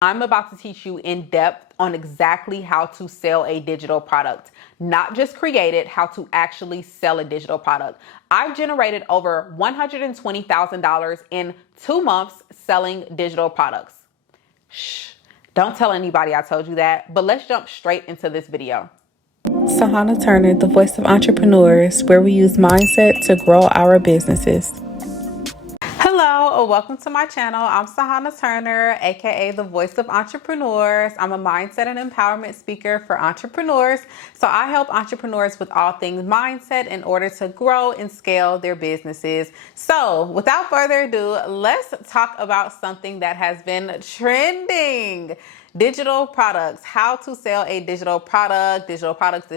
I'm about to teach you in depth on exactly how to sell a digital product, not just create it, how to actually sell a digital product. I've generated over $120,000 in 2 months selling digital products. Shh, don't tell anybody I told you that, but let's jump straight into this video. Sahana Turner, the voice of entrepreneurs, where we use mindset to grow our businesses. Hello, welcome to my channel. I'm Sahana Turner, aka the voice of entrepreneurs. I'm a mindset and empowerment speaker for entrepreneurs. So I help entrepreneurs with all things mindset in order to grow and scale their businesses. So without further ado, let's talk about something that has been trending. Digital products, how to sell a digital product, digital products.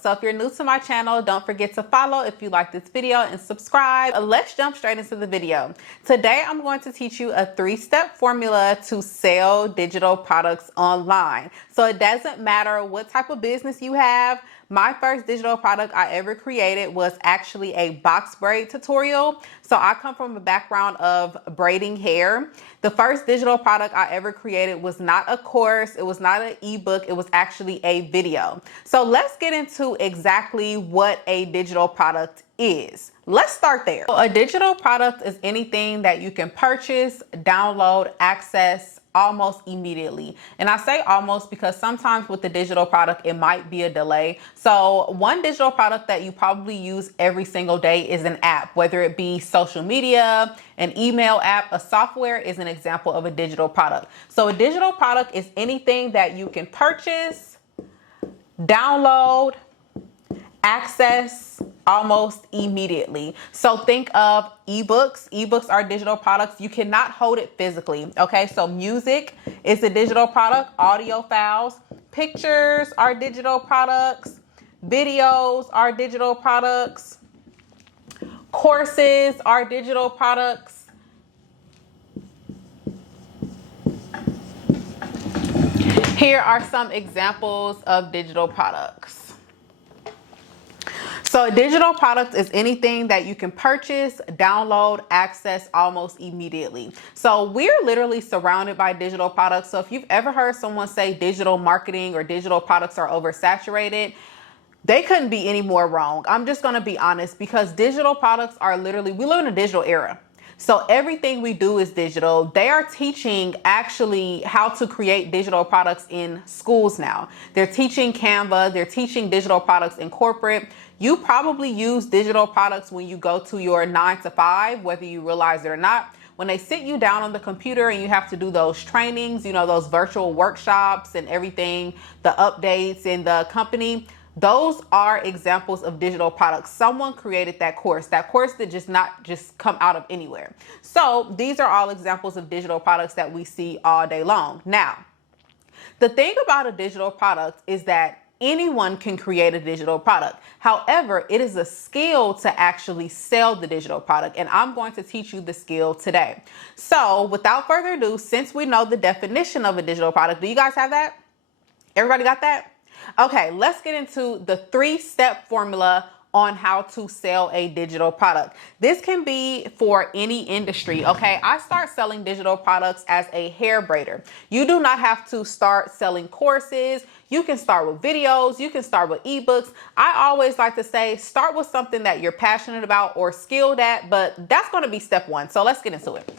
So if you're new to my channel, don't forget to follow if you like this video and subscribe. Let's jump straight into the video. Today, I'm going to teach you a 3-step formula to sell digital products online. So it doesn't matter what type of business you have. My first digital product I ever created was actually a box braid tutorial. So I come from a background of braiding hair. The first digital product I ever created was not a course. It was not an ebook. It was actually a video. So let's get into exactly what a digital product is. Let's start there. So a digital product is anything that you can purchase, download, access, almost immediately. And I say almost because sometimes with the digital product, it might be a delay. So one digital product that you probably use every single day is an app, whether it be social media, an email app, a software is an example of a digital product. So a digital product is anything that you can purchase, download, access almost immediately. So think of ebooks. Ebooks are digital products. You cannot hold it physically. Okay, so music is a digital product, audio files, pictures are digital products, videos are digital products, courses are digital products. Here are some examples of digital products. So a digital product is anything that you can purchase, download, access almost immediately. So we're literally surrounded by digital products. So if you've ever heard someone say digital marketing or digital products are oversaturated, they couldn't be any more wrong. I'm just going to be honest, because digital products are literally, we live in a digital era. So everything we do is digital. They are teaching actually how to create digital products in schools now. They're teaching Canva. They're teaching digital products in corporate. You probably use digital products when you go to your 9 to 5, whether you realize it or not. When they sit you down on the computer and you have to do those trainings, you know, those virtual workshops and everything, the updates in the company, those are examples of digital products. Someone created that course that just not just come out of anywhere. So these are all examples of digital products that we see all day long. Now, the thing about a digital product is that anyone can create a digital product. However, it is a skill to actually sell the digital product, and I'm going to teach you the skill today. So without further ado, since we know the definition of a digital product, do you guys have that? Everybody got that? Okay, let's get into the 3-step formula on how to sell a digital product. This can be for any industry, okay? I start selling digital products as a hair braider. You do not have to start selling courses. You can start with videos. You can start with ebooks. I always like to say, start with something that you're passionate about or skilled at, but that's going to be step 1. So let's get into it.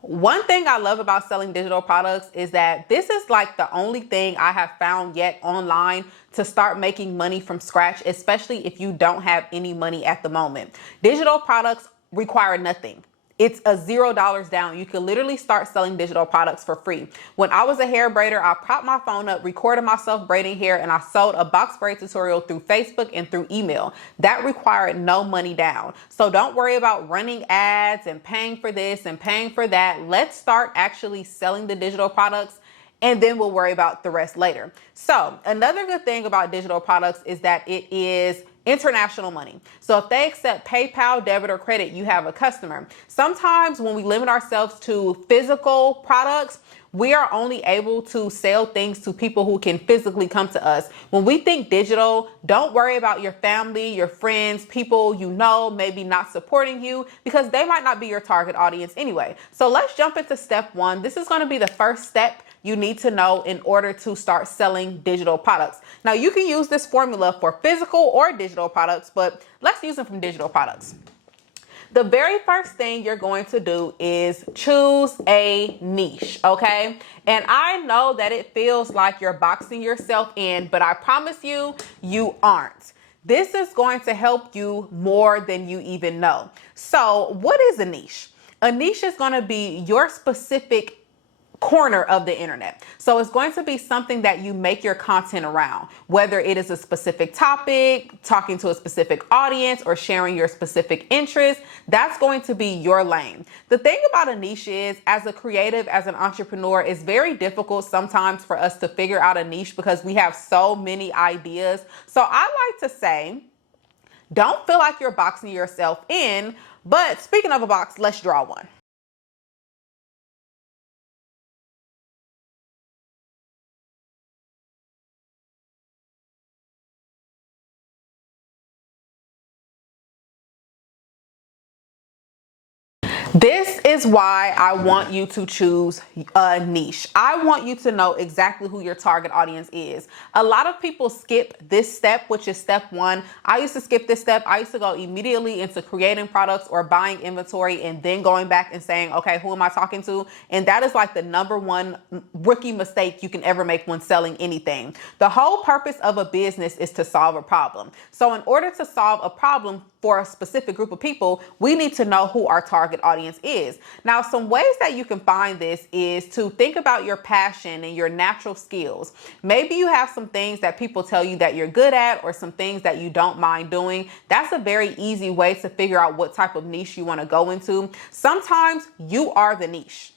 One thing I love about selling digital products is that this is like the only thing I have found yet online to start making money from scratch, especially if you don't have any money at the moment. Digital products require nothing. It's a $0 down. You can literally start selling digital products for free. When I was a hair braider, I propped my phone up, recorded myself braiding hair, and I sold a box braid tutorial through Facebook and through email. That required no money down. So don't worry about running ads and paying for this and paying for that. Let's start actually selling the digital products, and then we'll worry about the rest later. So another good thing about digital products is that it is international money. So if they accept PayPal, debit, or credit, you have a customer. Sometimes when we limit ourselves to physical products, we are only able to sell things to people who can physically come to us. When we think digital, don't worry about your family, your friends, people you know maybe not supporting you, because they might not be your target audience anyway. So let's jump into step one. This is going to be the first step you need to know in order to start selling digital products. Now, you can use this formula for physical or digital products, but let's use them from digital products. The very first thing you're going to do is choose a niche, okay? And I know that it feels like you're boxing yourself in, but I promise you, you aren't. This is going to help you more than you even know. So what is a niche? A niche is going to be your specific corner of the internet. So it's going to be something that you make your content around, whether it is a specific topic, talking to a specific audience, or sharing your specific interests. That's going to be your lane. The thing about a niche is, as a creative, as an entrepreneur, it's very difficult sometimes for us to figure out a niche because we have so many ideas. So I like to say, don't feel like you're boxing yourself in, but speaking of a box, let's draw one. This is why I want you to choose a niche. I want you to know exactly who your target audience is. A lot of people skip this step, which is step one. I used to skip this step. I used to go immediately into creating products or buying inventory and then going back and saying, okay, who am I talking to? And that is like the number one rookie mistake you can ever make when selling anything. The whole purpose of a business is to solve a problem. So in order to solve a problem for a specific group of people, we need to know who our target audience is. Now, some ways that you can find this is to think about your passion and your natural skills. Maybe you have some things that people tell you that you're good at, or some things that you don't mind doing. That's a very easy way to figure out what type of niche you want to go into. Sometimes you are the niche.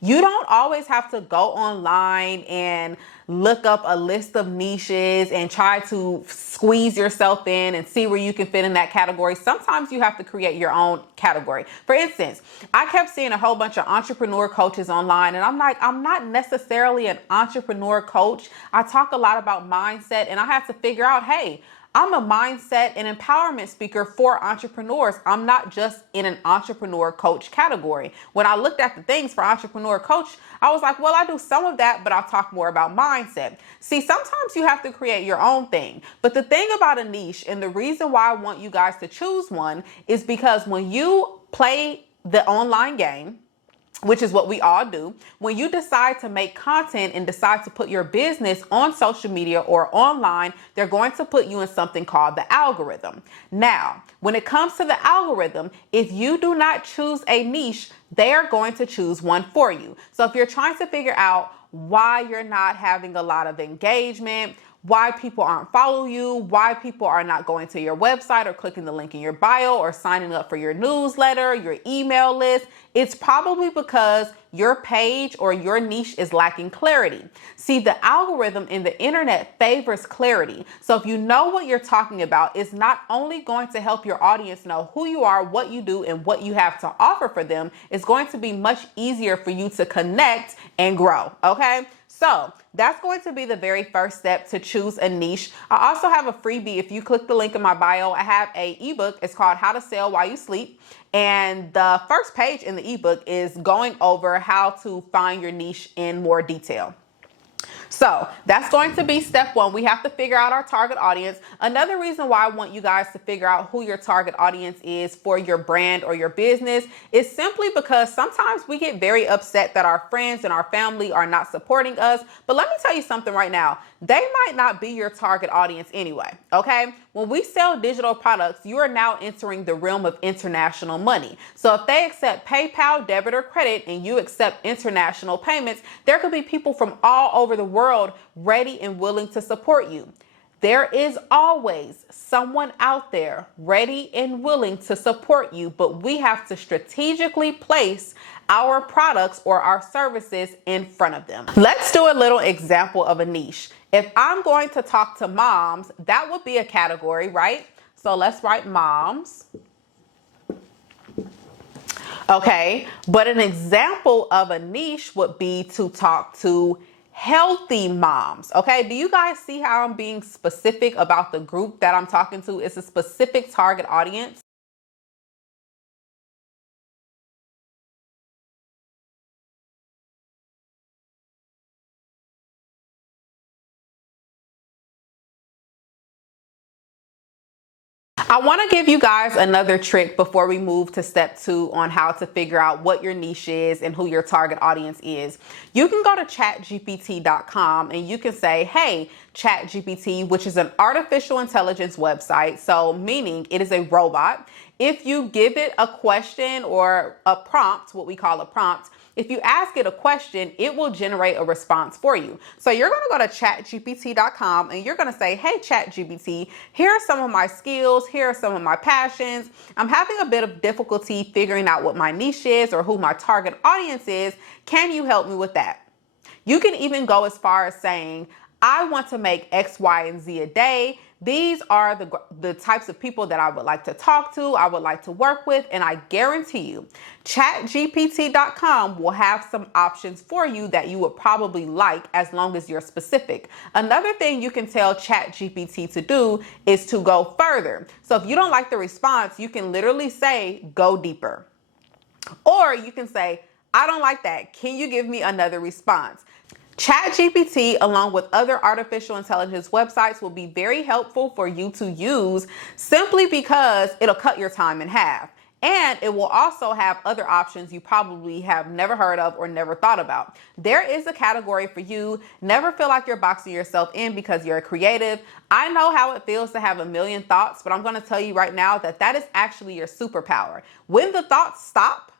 You don't always have to go online and look up a list of niches and try to squeeze yourself in and see where you can fit in that category. Sometimes you have to create your own category. For instance, I kept seeing a whole bunch of entrepreneur coaches online, and I'm like, I'm not necessarily an entrepreneur coach. I talk a lot about mindset, and I have to figure out, hey, I'm a mindset and empowerment speaker for entrepreneurs. I'm not just in an entrepreneur coach category. When I looked at the things for entrepreneur coach, I was like, well, I do some of that, but I'll talk more about mindset. See, sometimes you have to create your own thing. But the thing about a niche, and the reason why I want you guys to choose one, is because when you play the online game, which is what we all do, when you decide to make content and decide to put your business on social media or online, they're going to put you in something called the algorithm. Now, when it comes to the algorithm, if you do not choose a niche, they are going to choose one for you. So if you're trying to figure out why you're not having a lot of engagement, why people aren't following you, why people are not going to your website or clicking the link in your bio or signing up for your newsletter, your email list, it's probably because your page or your niche is lacking clarity. See, the algorithm in the internet favors clarity. So if you know what you're talking about, it's not only going to help your audience know who you are, what you do, and what you have to offer for them, it's going to be much easier for you to connect and grow, okay? So that's going to be the very first step to choose a niche. I also have a freebie. If you click the link in my bio, I have an ebook. It's called How to Sell While You Sleep. And the first page in the ebook is going over how to find your niche in more detail. So that's going to be step one. We have to figure out our target audience. Another reason why I want you guys to figure out who your target audience is for your brand or your business is simply because sometimes we get very upset that our friends and our family are not supporting us. But let me tell you something right now. They might not be your target audience anyway, okay? When we sell digital products, you are now entering the realm of international money. So if they accept PayPal, debit, or credit, and you accept international payments, there could be people from all over the world ready and willing to support you. There is always someone out there ready and willing to support you, but we have to strategically place our products or our services in front of them. Let's do a little example of a niche. If I'm going to talk to moms, that would be a category, right? So let's write moms. Okay, but an example of a niche would be to talk to healthy moms. Okay, do you guys see how I'm being specific about the group that I'm talking to? It's a specific target audience. I want to give you guys another trick before we move to step 2 on how to figure out what your niche is and who your target audience is. You can go to chatgpt.com and you can say, hey, ChatGPT, which is an artificial intelligence website, so meaning it is a robot. If you give it a question or a prompt, what we call a prompt, if you ask it a question, it will generate a response for you. So you're going to go to chatgpt.com and you're going to say, hey, ChatGPT, here are some of my skills. Here are some of my passions. I'm having a bit of difficulty figuring out what my niche is or who my target audience is. Can you help me with that? You can even go as far as saying, I want to make X, Y, and Z a day. These are the types of people that I would like to talk to, I would like to work with, and I guarantee you, chatgpt.com will have some options for you that you would probably like as long as you're specific. Another thing you can tell ChatGPT to do is to go further. So if you don't like the response, you can literally say, go deeper. Or you can say, I don't like that. Can you give me another response? ChatGPT, along with other artificial intelligence websites, will be very helpful for you to use simply because it'll cut your time in half. And it will also have other options you probably have never heard of or never thought about. There is a category for you. Never feel like you're boxing yourself in because you're a creative. I know how it feels to have a million thoughts, but I'm going to tell you right now that that is actually your superpower. When the thoughts stop,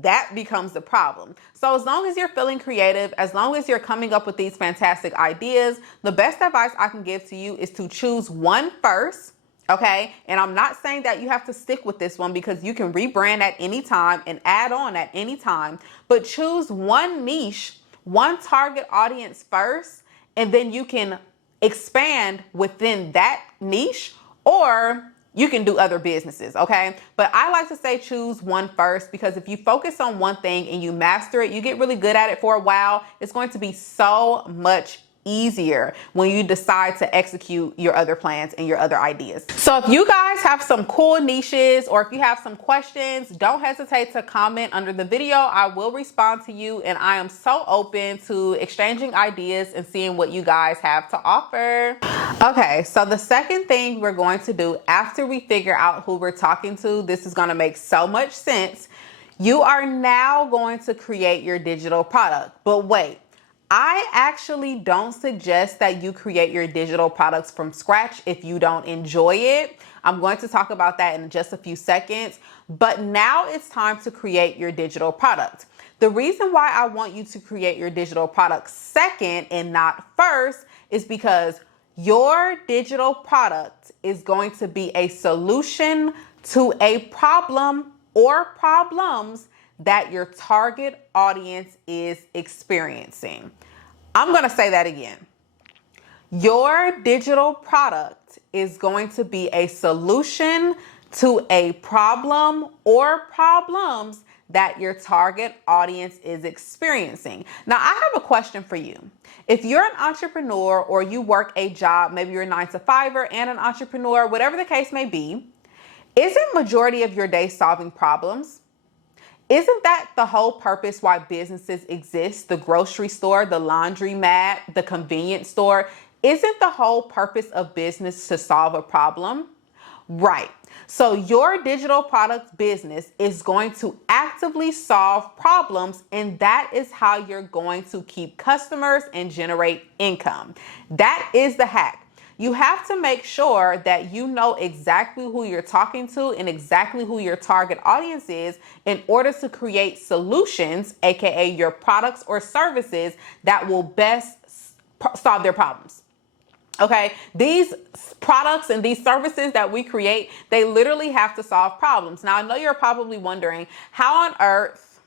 that becomes the problem. So as long as you're feeling creative, as long as you're coming up with these fantastic ideas, the best advice I can give to you is to choose one first. Okay. And I'm not saying that you have to stick with this one because you can rebrand at any time and add on at any time, but choose one niche, one target audience first, and then you can expand within that niche, or you can do other businesses, okay? But I like to say choose one first because if you focus on one thing and you master it, you get really good at it for a while, it's going to be so much easier when you decide to execute your other plans and your other ideas. So if you guys have some cool niches or if you have some questions, don't hesitate to comment under the video. I will respond to you and I am so open to exchanging ideas and seeing what you guys have to offer. Okay, so the second thing we're going to do after we figure out who we're talking to, this is going to make so much sense. You are now going to create your digital product, but wait. I actually don't suggest that you create your digital products from scratch if you don't enjoy it. I'm going to talk about that in just a few seconds, but now it's time to create your digital product. The reason why I want you to create your digital product second and not first is because your digital product is going to be a solution to a problem or problems that your target audience is experiencing. I'm going to say that again. Your digital product is going to be a solution to a problem or problems that your target audience is experiencing. Now, I have a question for you. If you're an entrepreneur or you work a job, maybe you're a 9-to-5er and an entrepreneur, whatever the case may be, isn't majority of your day solving problems? Isn't that the whole purpose why businesses exist? The grocery store, the laundromat, the convenience store. Isn't the whole purpose of business to solve a problem? Right. So your digital product business is going to actively solve problems, and that is how you're going to keep customers and generate income. That is the hack. You have to make sure that you know exactly who you're talking to and exactly who your target audience is in order to create solutions, aka your products or services that will best solve their problems. Okay, these products and these services that we create, they literally have to solve problems. Now, I know you're probably wondering, how on earth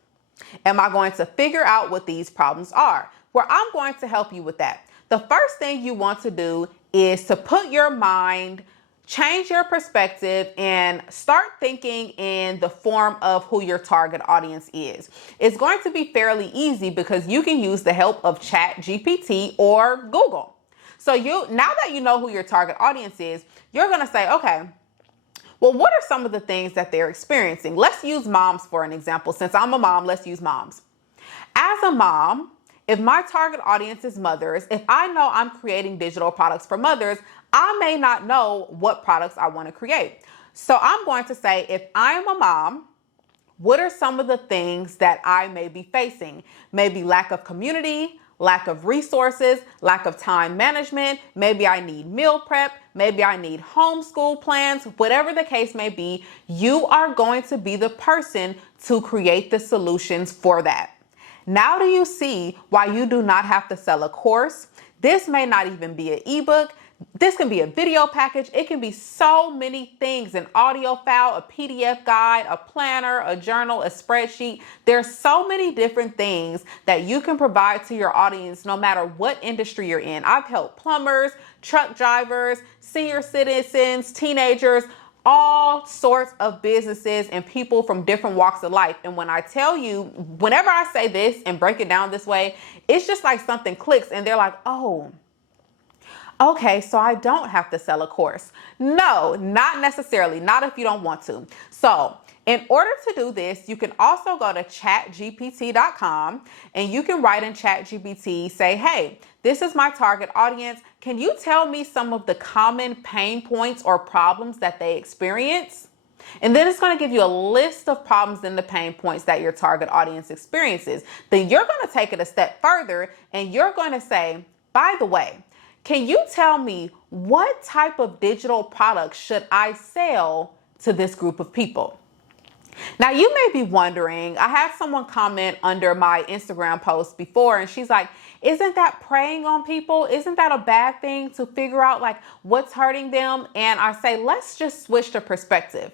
am I going to figure out what these problems are? Well, I'm going to help you with that. The first thing you want to do is to put your mind, change your perspective, and start thinking in the form of who your target audience is. It's going to be fairly easy because you can use the help of ChatGPT or Google. So now that you know who your target audience is, you're going to say, okay, well, what are some of the things that they're experiencing? Let's use moms for an example. Since I'm a mom, let's use moms. As a mom, if my target audience is mothers, if I know I'm creating digital products for mothers, I may not know what products I want to create. So I'm going to say, if I'm a mom, what are some of the things that I may be facing? Maybe lack of community, lack of resources, lack of time management. Maybe I need meal prep. Maybe I need homeschool plans. Whatever the case may be, you are going to be the person to create the solutions for that. Now do you see why you do not have to sell a course? This may not even be an ebook. This can be a video package. It can be so many things, an audio file, a PDF guide, a planner, a journal, a spreadsheet. There's so many different things that you can provide to your audience no matter what industry you're in. I've helped plumbers, truck drivers, senior citizens, teenagers, all sorts of businesses and people from different walks of life. And when I tell you, whenever I say this and break it down this way, it's just like something clicks and they're like, oh, okay, so I don't have to sell a course. No, not necessarily, not if you don't want to. So in order to do this, you can also go to chatgpt.com and you can write in ChatGPT, say, hey, this is my target audience. Can you tell me some of the common pain points or problems that they experience? And then it's going to give you a list of problems and the pain points that your target audience experiences. Then you're going to take it a step further and you're going to say, by the way, can you tell me what type of digital products should I sell to this group of people? Now, you may be wondering, I had someone comment under my Instagram post before, and she's like, isn't that preying on people? Isn't that a bad thing to figure out like what's hurting them? And I say, let's just switch the perspective.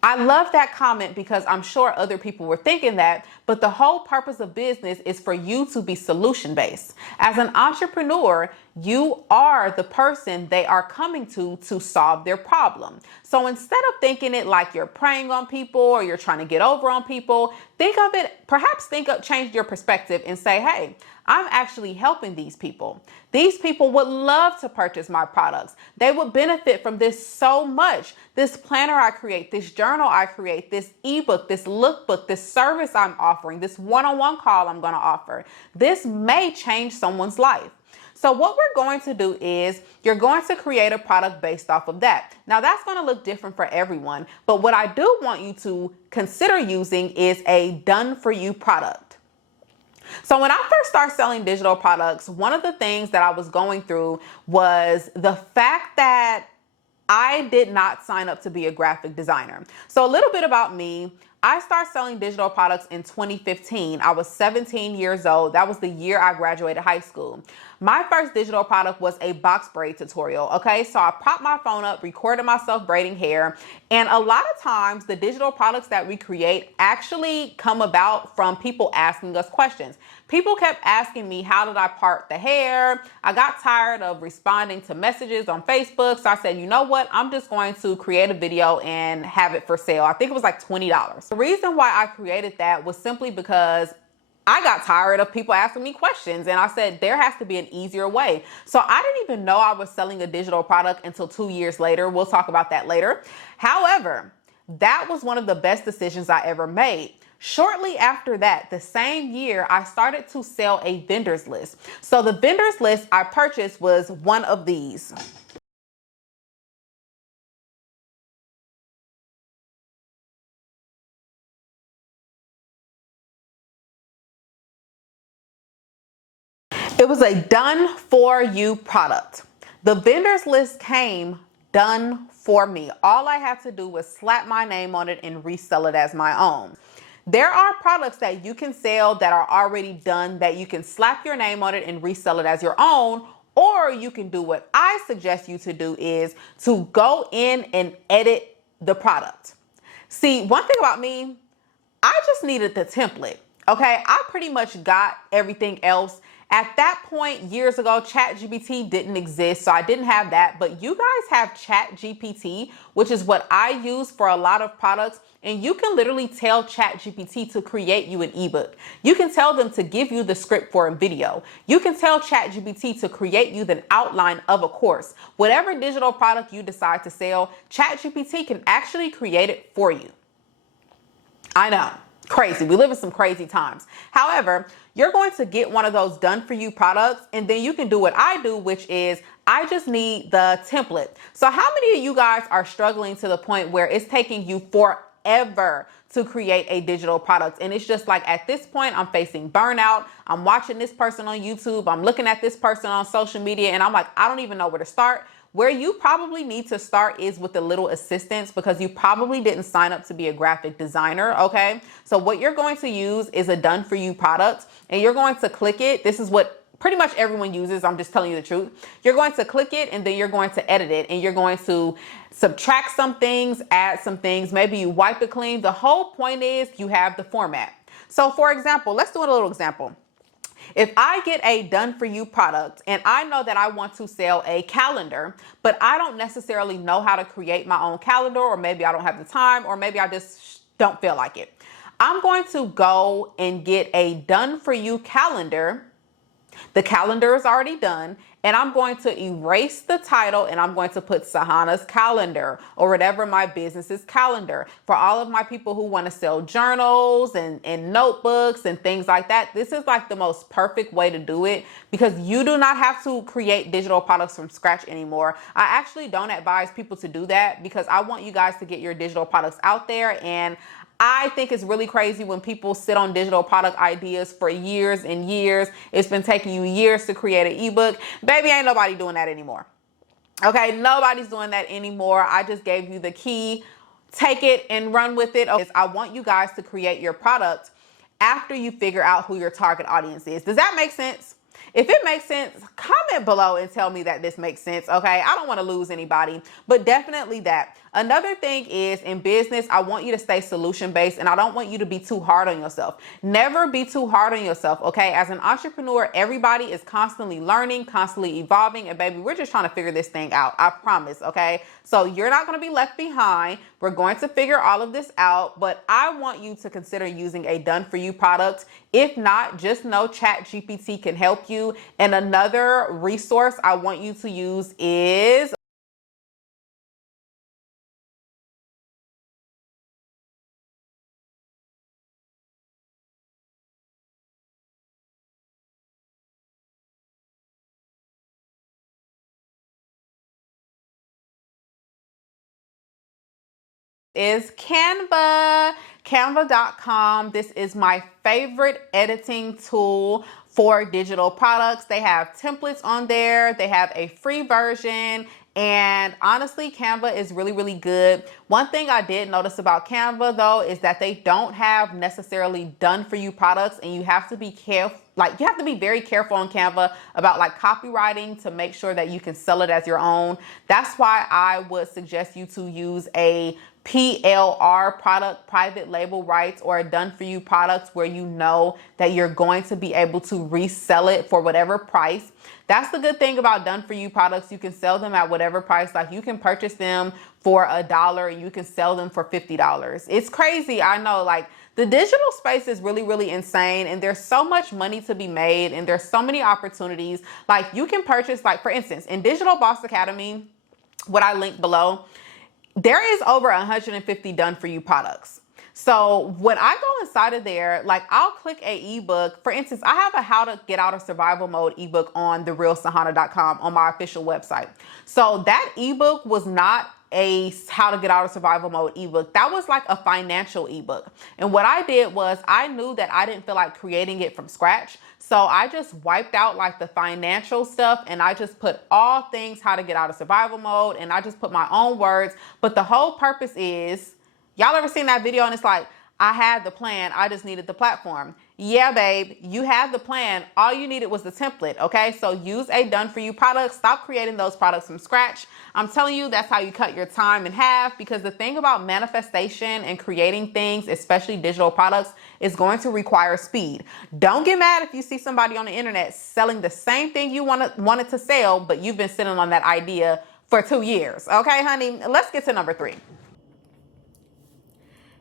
I love that comment because I'm sure other people were thinking that, but the whole purpose of business is for you to be solution-based. As an entrepreneur, you are the person they are coming to solve their problem. So instead of thinking it like you're preying on people or you're trying to get over on people, change your perspective and say, hey, I'm actually helping these people. These people would love to purchase my products. They would benefit from this so much. This planner I create, this journal I create, this ebook, this lookbook, this service I'm offering, this one-on-one call I'm going to offer. This may change someone's life. So what we're going to do is you're going to create a product based off of that. Now that's going to look different for everyone, but what I do want you to consider using is a done for you product. So when I first started selling digital products, one of the things that I was going through was the fact that I did not sign up to be a graphic designer. So a little bit about me. I started selling digital products in 2015. I was 17 years old. That was the year I graduated high school. My first digital product was a box braid tutorial. Okay, so I propped my phone up, recorded myself braiding hair. And a lot of times the digital products that we create actually come about from people asking us questions. People kept asking me, how did I part the hair? I got tired of responding to messages on Facebook. So I said, you know what? I'm just going to create a video and have it for sale. I think it was like $20. The reason why I created that was simply because I got tired of people asking me questions and I said there has to be an easier way. So I didn't even know I was selling a digital product until 2 years later. We'll talk about that later. However, that was one of the best decisions I ever made. Shortly after that, the same year, I started to sell a vendor's list. So the vendor's list I purchased was one of these. It was a done for you product. The vendor's list came done for me. All I had to do was slap my name on it and resell it as my own. There are products that you can sell that are already done that you can slap your name on it and resell it as your own, or you can do what I suggest you to do is to go in and edit the product. See, one thing about me, I just needed the template. Okay, I pretty much got everything else. At that point, years ago, ChatGPT didn't exist, so I didn't have that. But you guys have ChatGPT, which is what I use for a lot of products. And you can literally tell ChatGPT to create you an ebook. You can tell them to give you the script for a video. You can tell ChatGPT to create you the outline of a course. Whatever digital product you decide to sell, ChatGPT can actually create it for you. I know, crazy. We live in some crazy times. However, you're going to get one of those done for you products, and then you can do what I do, which is I just need the template. So how many of you guys are struggling to the point where it's taking you forever to create a digital product? And it's just like, at this point, I'm facing burnout. I'm watching this person on YouTube. I'm looking at this person on social media, and I'm like, I don't even know where to start. Where you probably need to start is with a little assistance, because you probably didn't sign up to be a graphic designer, okay? So what you're going to use is a done for you product, and you're going to click it. This is what pretty much everyone uses. I'm just telling you the truth. You're going to click it, and then you're going to edit it, and you're going to subtract some things, add some things. Maybe you wipe it clean. The whole point is you have the format. So for example, let's do a little example. If I get a done for you product and I know that I want to sell a calendar, but I don't necessarily know how to create my own calendar, or maybe I don't have the time, or maybe I just don't feel like it, I'm going to go and get a done for you calendar. The calendar is already done, and I'm going to erase the title, and I'm going to put Sahana's calendar, or whatever my business's calendar. For all of my people who want to sell journals and notebooks and things like that, this is like the most perfect way to do it, because you do not have to create digital products from scratch anymore. I actually don't advise people to do that, because I want you guys to get your digital products out there. And I think it's really crazy when people sit on digital product ideas for years and years. It's been taking you years to create an ebook. Baby, ain't nobody doing that anymore. Okay, nobody's doing that anymore. I just gave you the key. Take it and run with it. Okay, I want you guys to create your product after you figure out who your target audience is. Does that make sense? If it makes sense, comment below and tell me that this makes sense, okay? I don't want to lose anybody, but definitely that. Another thing is, in business, I want you to stay solution-based, and I don't want you to be too hard on yourself. Never be too hard on yourself, okay? As an entrepreneur, everybody is constantly learning, constantly evolving, and baby, we're just trying to figure this thing out. I promise, okay? So you're not going to be left behind. We're going to figure all of this out, but I want you to consider using a done-for-you product. If not, just know ChatGPT can help you. And another resource I want you to use is Canva, canva.com. This is my favorite editing tool for digital products. They have templates on there. They have a free version. And honestly, Canva is really, really good. One thing I did notice about Canva, though, is that they don't have necessarily done for you products, and you have to be careful. Like, you have to be very careful on Canva about like copywriting to make sure that you can sell it as your own. That's why I would suggest you to use a PLR product, private label rights, or a done for you products where you know that you're going to be able to resell it for whatever price. That's the good thing about done for you products. You can sell them at whatever price. Like, you can purchase them for $1 and you can sell them for $50. It's crazy. I know, like, the digital space is really, really insane, and there's so much money to be made, and there's so many opportunities. Like, you can purchase, like, for instance, in Digital Boss Academy, what I linked below, there is over 150 done for you products. So when I go inside of there, like, I'll click a ebook. For instance, I have a how to get out of survival mode ebook on therealsahana.com on my official website. So that ebook was not a how to get out of survival mode ebook. That was like a financial ebook. And what I did was, I knew that I didn't feel like creating it from scratch. So I just wiped out like the financial stuff, and I just put all things how to get out of survival mode, and I just put my own words. But the whole purpose is, y'all ever seen that video and it's like, I had the plan, I just needed the platform. Yeah, babe, you had the plan. All you needed was the template, okay? So use a done-for-you product. Stop creating those products from scratch. I'm telling you, that's how you cut your time in half, because the thing about manifestation and creating things, especially digital products, is going to require speed. Don't get mad if you see somebody on the internet selling the same thing you wanted to sell, but you've been sitting on that idea for 2 years, okay, honey? Let's get to number 3.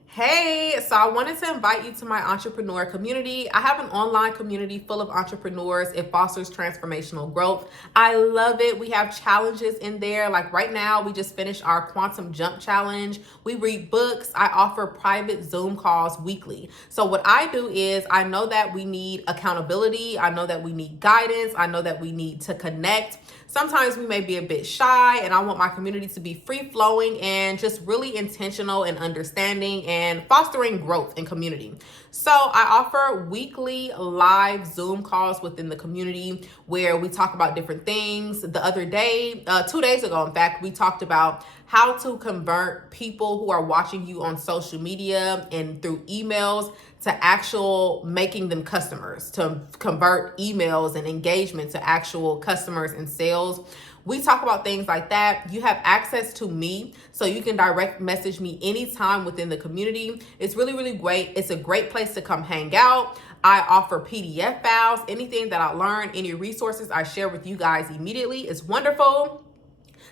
Hey, so I wanted to invite you to my entrepreneur community. I have an online community full of entrepreneurs. It fosters transformational growth. I love it. We have challenges in there. Like right now, we just finished our Quantum Jump Challenge. We read books. I offer private Zoom calls weekly. So what I do is I know that we need accountability. I know that we need guidance. I know that we need to connect. Sometimes we may be a bit shy, and I want my community to be free flowing and just really intentional and understanding and fostering growth in community. So I offer weekly live Zoom calls within the community where we talk about different things. The other day, 2 days ago, in fact, we talked about how to convert people who are watching you on social media and through emails to actual making them customers, to convert emails and engagement to actual customers and sales. We talk about things like that. You have access to me, so you can direct message me anytime within the community. It's really, really great. It's a great place to come hang out. I offer PDF files, anything that I learn, any resources I share with you guys immediately. It's wonderful.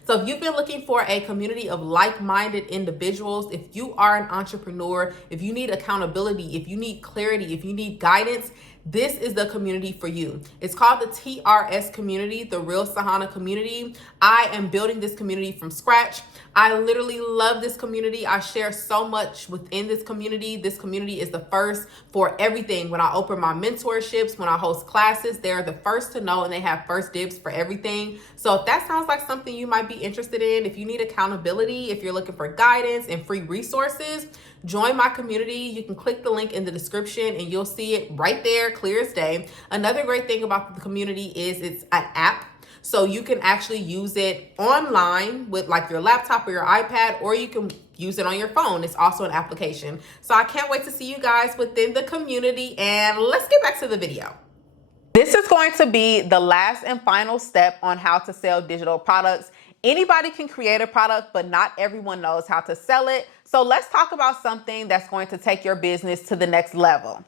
So if you've been looking for a community of like-minded individuals, if you are an entrepreneur, if you need accountability, if you need clarity, if you need guidance, this is the community for you. It's called the TRS community, the Real Sahana community. I am building this community from scratch. I literally love this community. I share so much within this community. This community is the first for everything. When I open my mentorships, when I host classes, they're the first to know and they have first dibs for everything. So if that sounds like something you might be interested in, if you need accountability, if you're looking for guidance and free resources, join my community. You can click the link in the description and you'll see it right there, clear as day. Another great thing about the community is it's an app. So you can actually use it online with like your laptop or your iPad, or you can use it on your phone. It's also an application. So I can't wait to see you guys within the community, and let's get back to the video. This is going to be the last and final step on how to sell digital products. Anybody can create a product, but not everyone knows how to sell it. So let's talk about something that's going to take your business to the next level.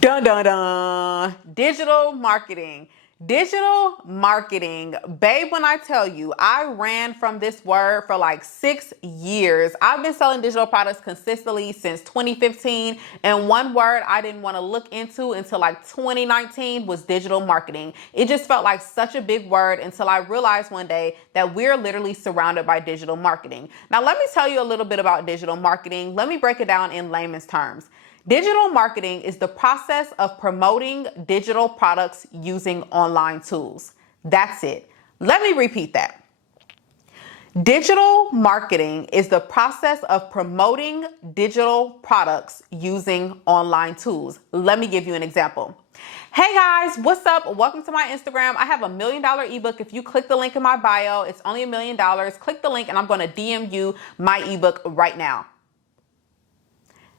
Dun, dun, dun. Digital marketing. Digital marketing. Babe, when I tell you, I ran from this word for like 6 years. I've been selling digital products consistently since 2015. And one word I didn't want to look into until like 2019 was digital marketing. It just felt like such a big word until I realized one day that we're literally surrounded by digital marketing. Now, let me tell you a little bit about digital marketing. Let me break it down in layman's terms. Digital marketing is the process of promoting digital products using online tools. That's it. Let me repeat that. Digital marketing is the process of promoting digital products using online tools. Let me give you an example. Hey guys, what's up? Welcome to my Instagram. I have a $1 million ebook. If you click the link in my bio, it's only $1 million. Click the link and I'm going to DM you my ebook right now.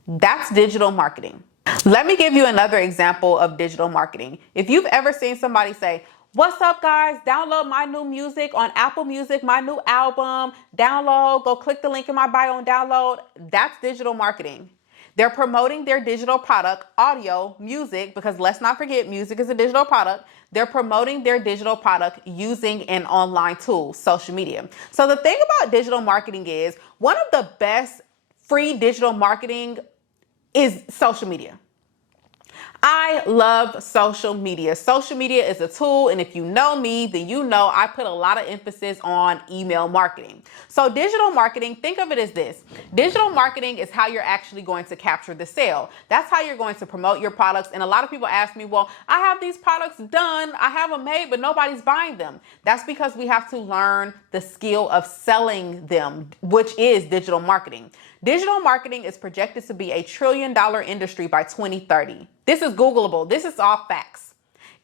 That's digital marketing. Let me give you another example of digital marketing. If you've ever seen somebody say, "What's up guys, download my new music on Apple Music, my new album, download, go click the link in my bio and download," that's digital marketing. They're promoting their digital product, audio, music, because let's not forget music is a digital product. They're promoting their digital product using an online tool, social media. So the thing about digital marketing is one of the best free digital marketing is social media. I love social media. Social media is a tool, and if you know me, then you know I put a lot of emphasis on email marketing. So digital marketing, think of it as this. Digital marketing is how you're actually going to capture the sale. That's how you're going to promote your products. And a lot of people ask me, well, I have these products done, I have them made, but nobody's buying them. That's because we have to learn the skill of selling them, which is digital marketing. Digital marketing is projected to be a $1 trillion industry by 2030. This is Googleable. This is all facts.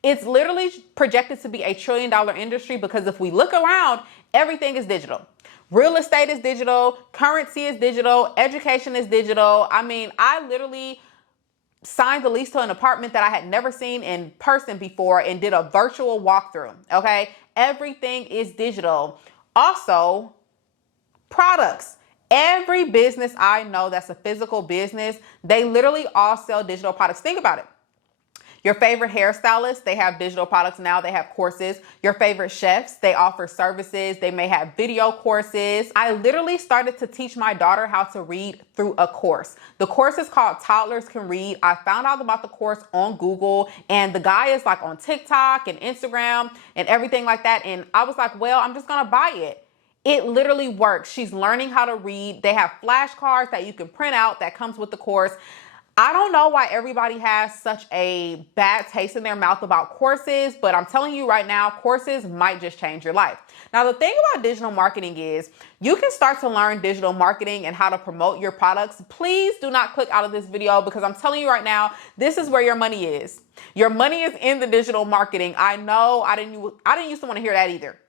It's literally projected to be a $1 trillion industry because if we look around, everything is digital. Real estate is digital, currency is digital, education is digital. I mean, I literally signed the lease to an apartment that I had never seen in person before and did a virtual walkthrough, okay? Everything is digital. Also, products. Every business I know that's a physical business, they literally all sell digital products. Think about it. Your favorite hairstylists, they have digital products now. They have courses. Your favorite chefs, they offer services. They may have video courses. I literally started to teach my daughter how to read through a course. The course is called Toddlers Can Read. I found out about the course on Google, and the guy is like on TikTok and Instagram and everything like that. And I was like, well, I'm just going to buy it. It literally works. She's learning how to read. They have flashcards that you can print out that comes with the course. I don't know why everybody has such a bad taste in their mouth about courses, but I'm telling you right now, courses might just change your life. Now, the thing about digital marketing is you can start to learn digital marketing and how to promote your products. Please do not click out of this video because I'm telling you right now, this is where your money is. Your money is in the digital marketing. I know I didn't used to want to hear that either.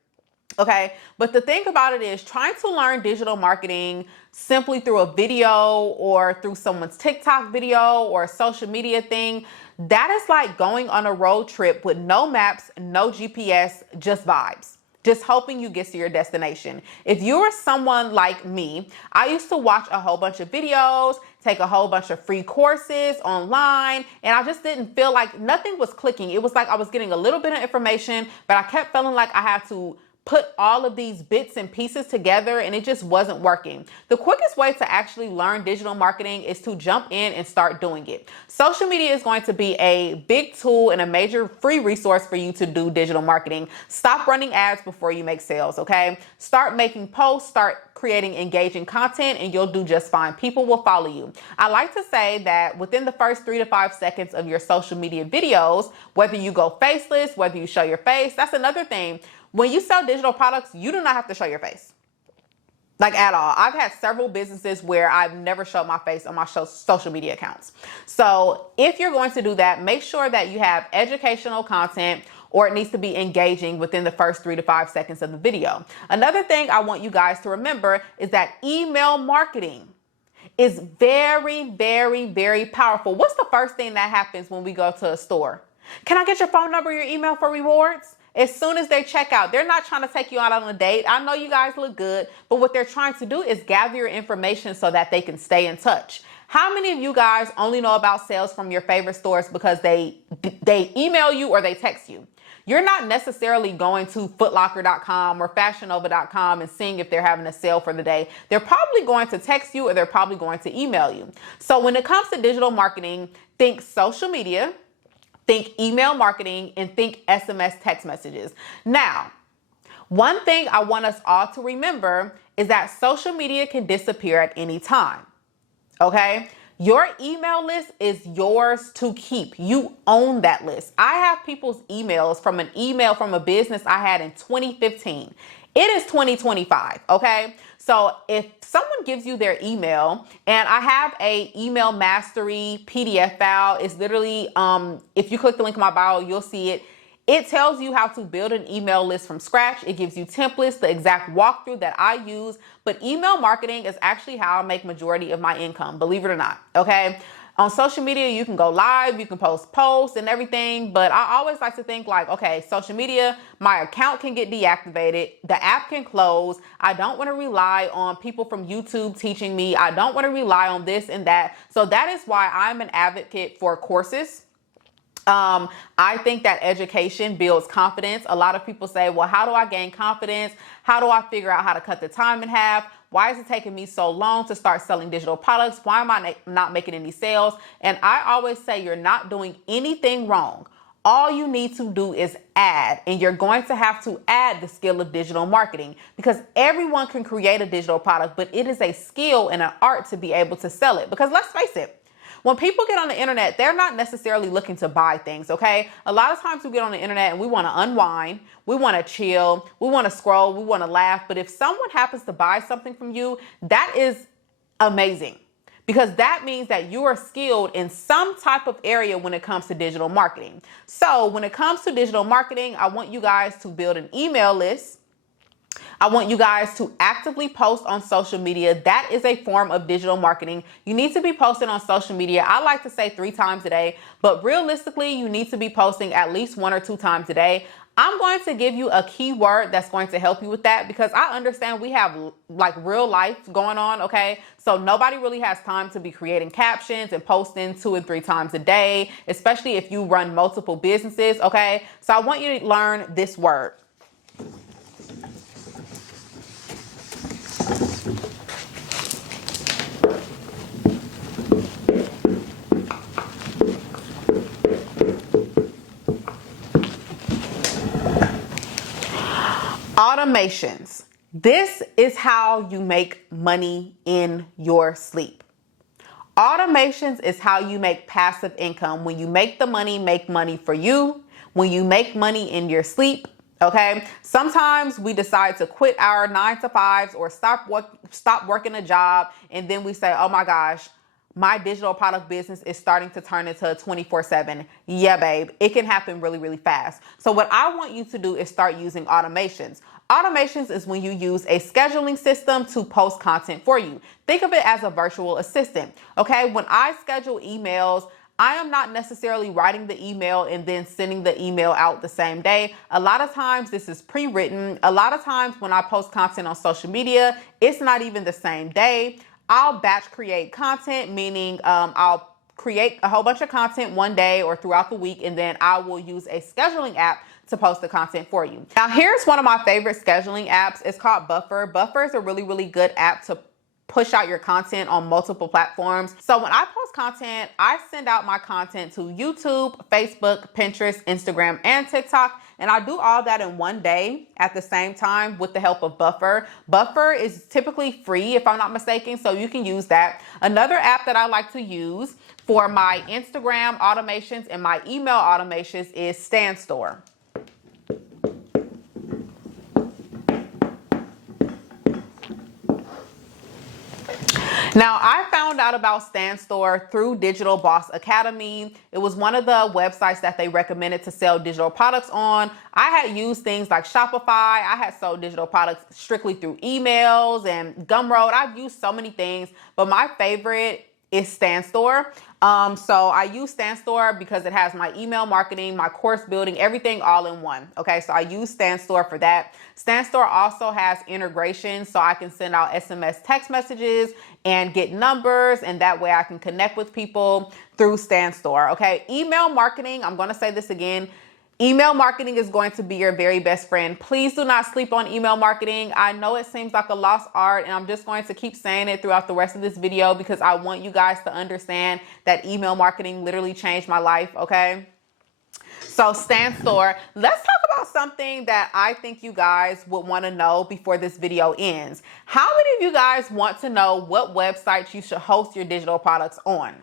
Okay, but the thing about it is trying to learn digital marketing simply through a video or through someone's TikTok video or a social media thing, that is like going on a road trip with no maps, no GPS, just vibes. Just hoping you get to your destination. If you're someone like me, I used to watch a whole bunch of videos, take a whole bunch of free courses online, and I just didn't feel like nothing was clicking. It was like I was getting a little bit of information, but I kept feeling like I had to put all of these bits and pieces together and it just wasn't working. The quickest way to actually learn digital marketing is to jump in and start doing it. Social media is going to be a big tool and a major free resource for you to do digital marketing. Stop running ads before you make sales, okay? Start making posts, start creating engaging content, and you'll do just fine. People will follow you. I like to say that within the first 3 to 5 seconds of your social media videos, whether you go faceless, whether you show your face, that's another thing. When you sell digital products, you do not have to show your face. Like at all. I've had several businesses where I've never showed my face on my social media accounts. So if you're going to do that, make sure that you have educational content or it needs to be engaging within the first 3 to 5 seconds of the video. Another thing I want you guys to remember is that email marketing is very, very, very powerful. What's the first thing that happens when we go to a store? Can I get your phone number, your email for rewards? As soon as they check out, they're not trying to take you out on a date. I know you guys look good, but what they're trying to do is gather your information so that they can stay in touch. How many of you guys only know about sales from your favorite stores because they email you or they text you? You're not necessarily going to footlocker.com or fashionnova.com and seeing if they're having a sale for the day. They're probably going to text you or they're probably going to email you. So when it comes to digital marketing, think social media, think email marketing, and think SMS text messages. Now, one thing I want us all to remember is that social media can disappear at any time, okay? Your email list is yours to keep. You own that list. I have people's emails from an email from a business I had in 2015. It is 2025, okay? So if someone gives you their email, and I have a email mastery PDF file, it's literally, if you click the link in my bio, you'll see it. It tells you how to build an email list from scratch. It gives you templates, the exact walkthrough that I use. But email marketing is actually how I make majority of my income, believe it or not, okay? On social media, you can go live, you can post posts and everything, but I always like to think like, okay, social media, my account can get deactivated, the app can close. I don't want to rely on people from YouTube teaching me. I don't want to rely on this and that. So that is why I'm an advocate for courses. I think that education builds confidence. A lot of people say, well, how do I gain confidence? How do I figure out how to cut the time in half? Why is it taking me so long to start selling digital products? Why am I not making any sales? And I always say you're not doing anything wrong. All you need to do is add, and you're going to have to add the skill of digital marketing because everyone can create a digital product, but it is a skill and an art to be able to sell it. Because let's face it, when people get on the internet, they're not necessarily looking to buy things, okay? A lot of times we get on the internet and we want to unwind, we want to chill, we want to scroll, we want to laugh. But if someone happens to buy something from you, that is amazing, because that means that you are skilled in some type of area when it comes to digital marketing. So when it comes to digital marketing, I want you guys to build an email list. I want you guys to actively post on social media. That is a form of digital marketing. You need to be posting on social media. I like to say 3 times a day, but realistically, you need to be posting at least 1 or 2 times a day. I'm going to give you a keyword that's going to help you with that, because I understand we have like real life going on, okay? So nobody really has time to be creating captions and posting 2 and 3 times a day, especially if you run multiple businesses, okay? So I want you to learn this word. Automations. This is how you make money in your sleep. Automations is how you make passive income. When you make money for you. When you make money in your sleep, okay? Sometimes we decide to quit our 9 to 5s or stop working a job, and then we say, oh my gosh, my digital product business is starting to turn into a 24/7. Yeah, babe, it can happen really, really fast. So what I want you to do is start using automations. Automations is when you use a scheduling system to post content for you. Think of it as a virtual assistant, okay? When I schedule emails, I am not necessarily writing the email and then sending the email out the same day. A lot of times this is pre-written. A lot of times when I post content on social media, it's not even the same day. I'll batch create content, meaning I'll create a whole bunch of content one day or throughout the week, and then I will use a scheduling app to post the content for you. Now, here's one of my favorite scheduling apps. It's called Buffer. Buffer is a really, really good app to push out your content on multiple platforms. So when I post content, I send out my content to YouTube, Facebook, Pinterest, Instagram, and TikTok. And I do all that in one day at the same time with the help of Buffer. Buffer is typically free, if I'm not mistaken, so you can use that. Another app that I like to use for my Instagram automations and my email automations is StanStore. Now, I found out about StanStore through Digital Boss Academy. It was one of the websites that they recommended to sell digital products on. I had used things like Shopify. I had sold digital products strictly through emails and Gumroad. I've used so many things, but my favorite is StanStore. So I use StanStore because it has my email marketing, my course building, everything all in one. Okay, so I use StanStore for that. StanStore also has integration, so I can send out SMS text messages and get numbers, and that way I can connect with people through StanStore. Okay, email marketing, I'm going to say this again. Email marketing is going to be your very best friend. Please do not sleep on email marketing. I know it seems like a lost art, and I'm just going to keep saying it throughout the rest of this video because I want you guys to understand that email marketing literally changed my life, okay? So StanStore, let's talk about something that I think you guys would want to know before this video ends. How many of you guys want to know what websites you should host your digital products on?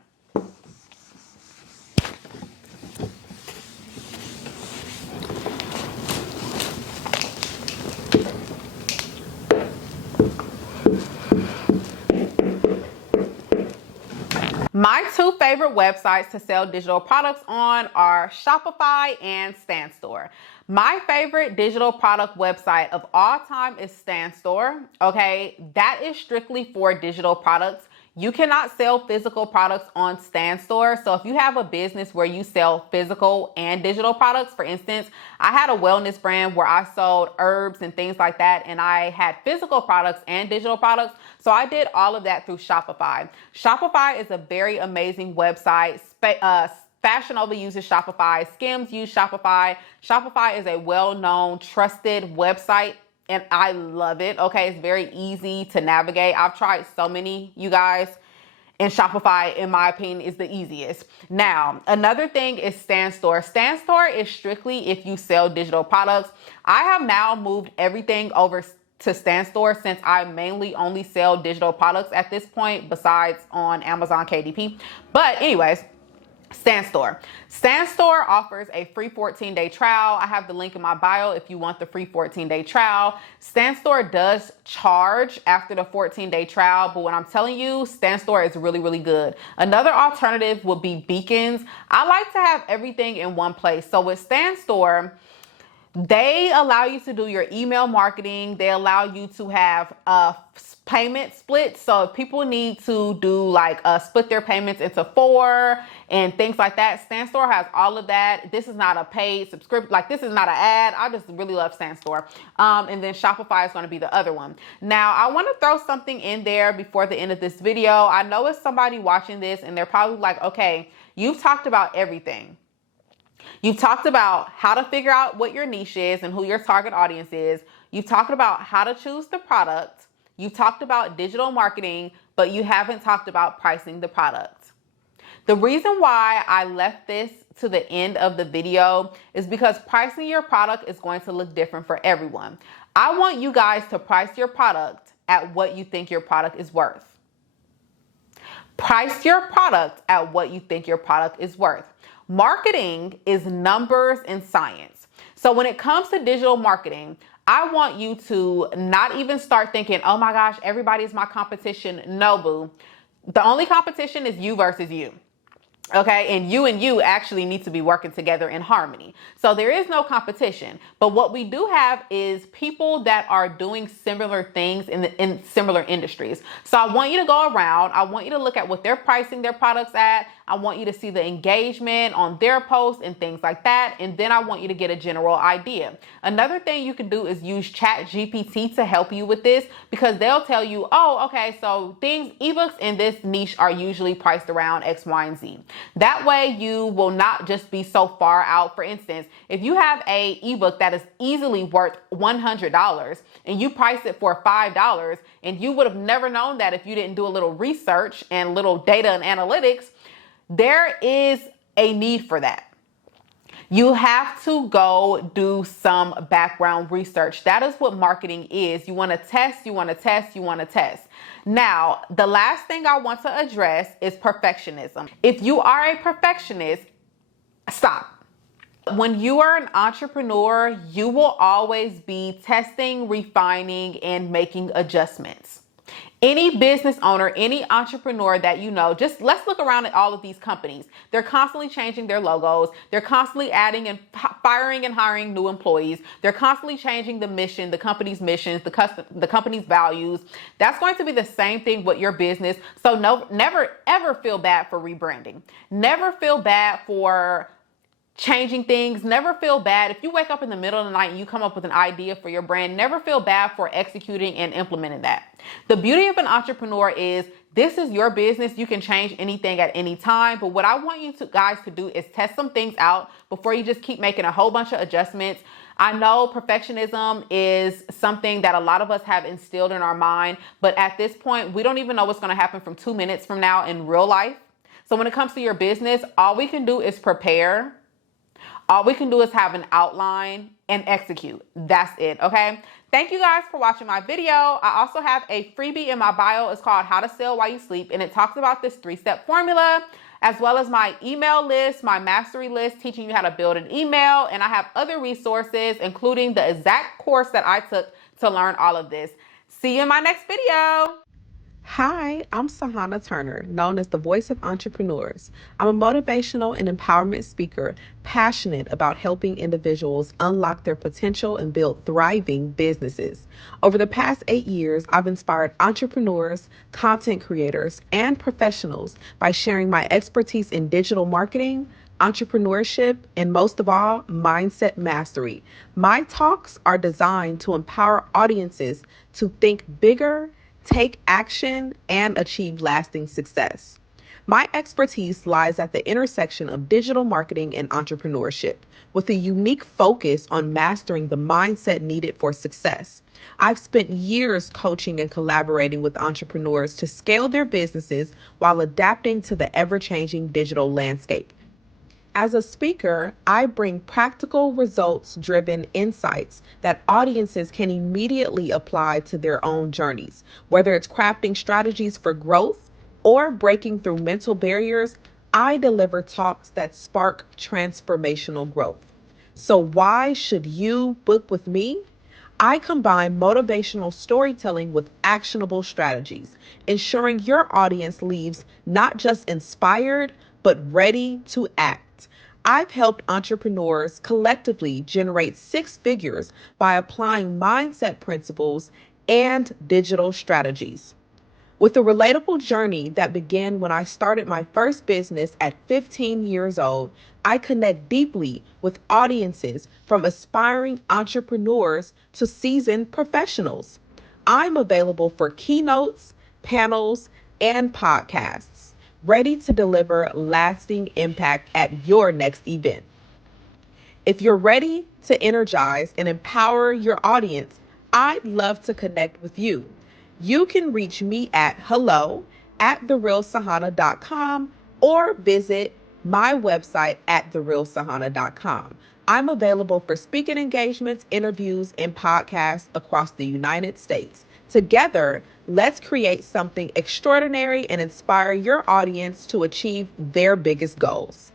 My 2 favorite websites to sell digital products on are Shopify and StanStore. My favorite digital product website of all time is StanStore. Okay, that is strictly for digital products. You cannot sell physical products on StanStore. So if you have a business where you sell physical and digital products, for instance, I had a wellness brand where I sold herbs and things like that, and I had physical products and digital products. So I did all of that through Shopify. Shopify is a very amazing website. Fashion Nova uses Shopify. Skims use Shopify. Shopify is a well-known, trusted website, and I love it. Okay, it's very easy to navigate. I've tried so many, you guys, and Shopify, in my opinion, is the easiest. Now, another thing is StanStore. StanStore is strictly if you sell digital products. I have now moved everything over to StanStore since I mainly only sell digital products at this point, besides on Amazon KDP. But anyways, Standstore. Standstore offers a free 14-day trial. I have the link in my bio if you want the free 14-day trial. Standstore does charge after the 14-day trial, but when I'm telling you, Standstore is really, really good. Another alternative would be Beacons. I like to have everything in one place. So with Standstore, they allow you to do your email marketing. They allow you to have payment splits. So if people need to do like split their payments into 4 and things like that, Standstore has all of that. This is not a paid subscription. Like, this is not an ad. I just really love Standstore. And then Shopify is going to be the other one. Now, I want to throw something in there before the end of this video. I know it's somebody watching this and they're probably like, okay, you've talked about everything. You've talked about how to figure out what your niche is and who your target audience is. You've talked about how to choose the product. You've talked about digital marketing, but you haven't talked about pricing the product. The reason why I left this to the end of the video is because pricing your product is going to look different for everyone. I want you guys to price your product at what you think your product is worth. Price your product at what you think your product is worth. Marketing is numbers and science. So when it comes to digital marketing, I want you to not even start thinking, oh my gosh, everybody's my competition. No, boo. The only competition is you versus you. Okay, and you actually need to be working together in harmony. So there is no competition. But what we do have is people that are doing similar things in similar industries. So I want you to go around. I want you to look at what they're pricing their products at. I want you to see the engagement on their posts and things like that. And then I want you to get a general idea. Another thing you can do is use ChatGPT to help you with this, because they'll tell you, oh, okay, so ebooks in this niche are usually priced around X, Y, and Z. That way you will not just be so far out. For instance, if you have a ebook that is easily worth $100 and you price it for $5, and you would have never known that if you didn't do a little research and little data and analytics, there is a need for that. You have to go do some background research. That is what marketing is. You want to test, you want to test, you want to test. Now, the last thing I want to address is perfectionism. If you are a perfectionist, stop. When you are an entrepreneur, you will always be testing, refining, and making adjustments. Any business owner, any entrepreneur that you know, just let's look around at all of these companies. They're constantly changing their logos. They're constantly adding and firing and hiring new employees. They're constantly changing the mission, the company's missions, the company's values. That's going to be the same thing with your business. So never ever feel bad for rebranding. Never feel bad for changing things. Never feel bad if you wake up in the middle of the night and you come up with an idea for your brand. Never feel bad for executing and implementing that. The beauty of an entrepreneur is this is your business. You can change anything at any time. But what I want you guys to do is test some things out before you just keep making a whole bunch of adjustments. I know perfectionism is something that a lot of us have instilled in our mind, but at this point, we don't even know what's going to happen from 2 minutes from now in real life. So when it comes to your business, all we can do is prepare. All we can do is have an outline and execute. That's it, okay? Thank you guys for watching my video. I also have a freebie in my bio. It's called How to Sell While You Sleep, and it talks about this 3-step formula, as well as my email list, my mastery list, teaching you how to build an email. And I have other resources, including the exact course that I took to learn all of this. See you in my next video. Hi, I'm Sahana Turner, known as the Voice of Entrepreneurs. I'm a motivational and empowerment speaker, passionate about helping individuals unlock their potential and build thriving businesses. Over the past 8 years, I've inspired entrepreneurs, content creators, and professionals by sharing my expertise in digital marketing, entrepreneurship, and most of all, mindset mastery. My talks are designed to empower audiences to think bigger, take action, and achieve lasting success. My expertise lies at the intersection of digital marketing and entrepreneurship, with a unique focus on mastering the mindset needed for success. I've spent years coaching and collaborating with entrepreneurs to scale their businesses while adapting to the ever-changing digital landscape. As a speaker, I bring practical, results-driven insights that audiences can immediately apply to their own journeys. Whether it's crafting strategies for growth or breaking through mental barriers, I deliver talks that spark transformational growth. So, why should you book with me? I combine motivational storytelling with actionable strategies, ensuring your audience leaves not just inspired, but ready to act. I've helped entrepreneurs collectively generate six figures by applying mindset principles and digital strategies. With a relatable journey that began when I started my first business at 15 years old, I connect deeply with audiences from aspiring entrepreneurs to seasoned professionals. I'm available for keynotes, panels, and podcasts, ready to deliver lasting impact at your next event. If you're ready to energize and empower your audience, I'd love to connect with you. You can reach me at hello@therealsahana.com or visit my website at therealsahana.com. I'm available for speaking engagements, interviews, and podcasts across the United States. Together, let's create something extraordinary and inspire your audience to achieve their biggest goals.